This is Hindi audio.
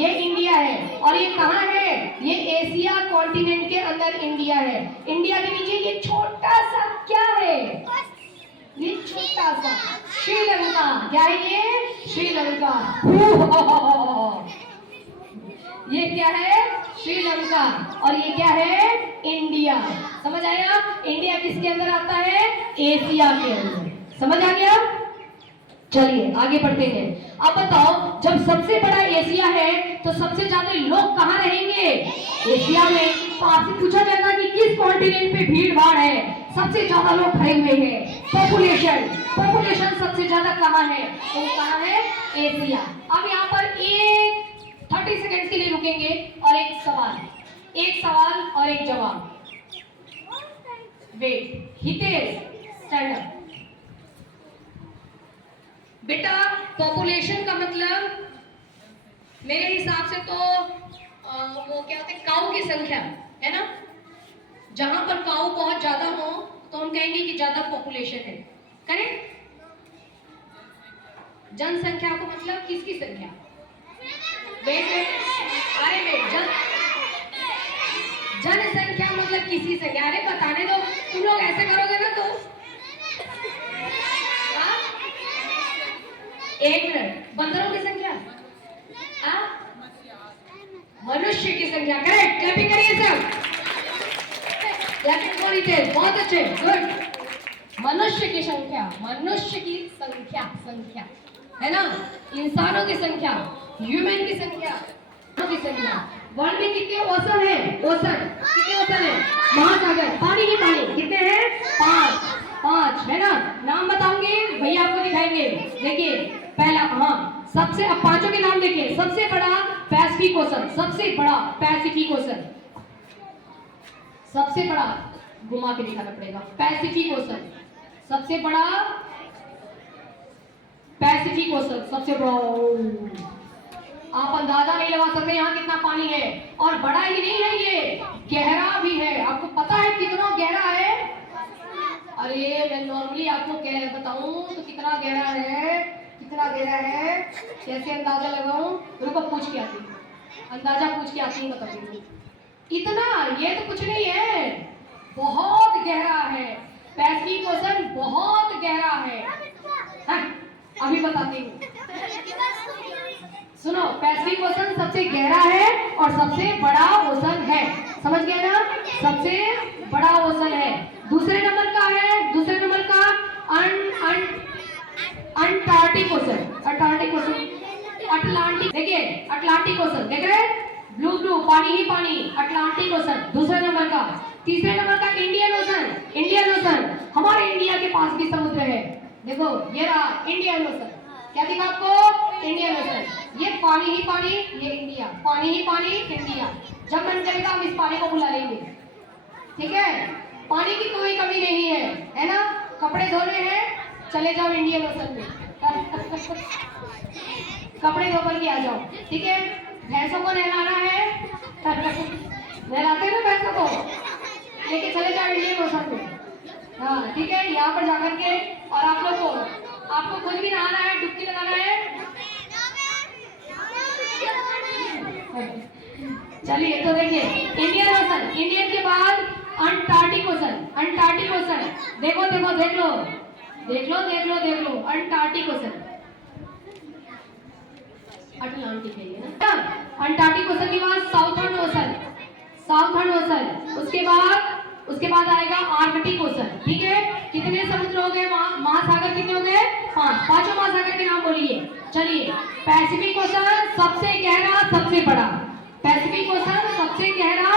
ये इंडिया है। और ये कहाँ है? ये एशिया कॉन्टिनेंट के अंदर इंडिया है। इंडिया के नीचे ये छोटा सा क्या है? ये छोटा सा श्रीलंका। क्या है ये? श्रीलंका। ये क्या है? श्रीलंका। और ये क्या है? इंडिया। समझ आया? इंडिया किसके अंदर आता है? एशिया के अंदर। समझ आ गया? चलिए आगे बढ़ते हैं। अब बताओ, जब सबसे बड़ा एशिया है तो सबसे ज्यादा लोग कहाँ रहेंगे? एशिया में। तो आपसे पूछा जाएगा कि किस कॉन्टिनेंट पे भीड़ भाड़ है, सबसे ज्यादा लोग खड़े हुए हैं? पॉपुलेशन सबसे ज्यादा कहाँ है? तो कहाँ है? एशिया। अब यहाँ पर एक 30 सेकेंड के लिए रुकेंगे और एक सवाल और एक जवाब। Wait, Hitesh stand up. बेटा, पॉपुलेशन का मतलब मेरे हिसाब से तो वो क्या होते हैं, काऊ की संख्या है ना। जहां पर काऊ बहुत ज्यादा हो तो हम कहेंगे कि ज्यादा पॉपुलेशन है। करेक्ट? जनसंख्या को मतलब किसकी संख्या? अरे जनसंख्या मतलब किसी संख्या। अरे बताने दो, तुम लोग ऐसे करोगे ना तो। एक मिनट, बंदरों की संख्या? मनुष्य की संख्या। करेक्ट, क्लैपिंग करिए सब। Clapping for it. बहुत अच्छे, गुड। मनुष्य की संख्या है ना। इंसानों की संख्या, ह्यूमन की संख्या। वर्ल्ड में कितने ओशन है? कितने ओशन है? महासागर। पानी ही पानी कितने हैं? 5 है ना। नाम बताऊंगी, भैया आपको दिखाएंगे। देखिए पहला, हाँ सबसे, अब पांचों के नाम देखिए। सबसे बड़ा पैसिफिक ओशन, सबसे बड़ा घुमा के दिखाना पड़ेगा। पैसिफिक ओशन सबसे बड़ा, सबसे बड़ा। आप अंदाजा नहीं लगा सकते यहाँ कितना पानी है। और बड़ा ही नहीं है, ये गहरा भी है। आपको पता है कितना गहरा है? अरे मैं नॉर्मली आपको बताऊं तो कितना गहरा है, कैसे अंदाजा लगाऊं? रुको, पूछ के आती हूँ, बताती। इतना, ये तो कुछ नहीं है, बहुत गहरा है। पैसिफिक ओशन बहुत गहरा है। हाँ, अभी बताती हूँ, सुनो। पैसिफिक ओशन सबसे गहरा है और सबसे बड़ा ओशन है। समझ गए ना? सबसे बड़ा ओशन है। दूसरे नंबर का अंटार्कटिक ओशन। देखिए अटलांटिक ओशन, देख रहे हैं? ब्लू, पानी ही पानी, अटलांटिक ओशन दूसरे नंबर का। तीसरे नंबर का इंडियन ओशन। हमारे इंडिया के पास भी समुद्र है। देखो ये रहा इंडियन ओशन। क्या दिखा आपको? Indian ocean. ये पानी ही पानी, ये इंडिया। पानी ही पानी, इंडिया। जब मन करेगा हम इस पानी को बुला लेंगे। ठीक है? पानी की कोई कमी नहीं है ना। कपड़े धोने हैं, चले जाओ इंडियन ओशन में। कपड़े धोकर के आ जाओ। ठीक है? भैंसों को नहलाना है, नहलाते हैं ना भैंसों को, लेके चले जाओ इंडियन ओशन में। हाँ ठीक है, यहाँ पर जाकर के। और आप लोग को, आपको खुद भी नहाना है, डुबकी लगाना है। चलिए तो देखिए, इंडियन ओशन, इंडियन के बाद अंटार्कटिक ओशन। देखो अंटार्कटिक ओशन। अटलांटिक है ये ना। अंटार्कटिक ओशन के बाद साउथर्न ओशन। उसके बाद आएगा आर्कटिक ओशन। ठीक है? कितने समुद्र हो गए? महासागर कितने हो गए? 5। पांचों महासागर के नाम बोलिए। चलिए, पैसिफिक ओशन सबसे गहरा, सबसे बड़ा। पैसिफिक ओशन सबसे गहरा,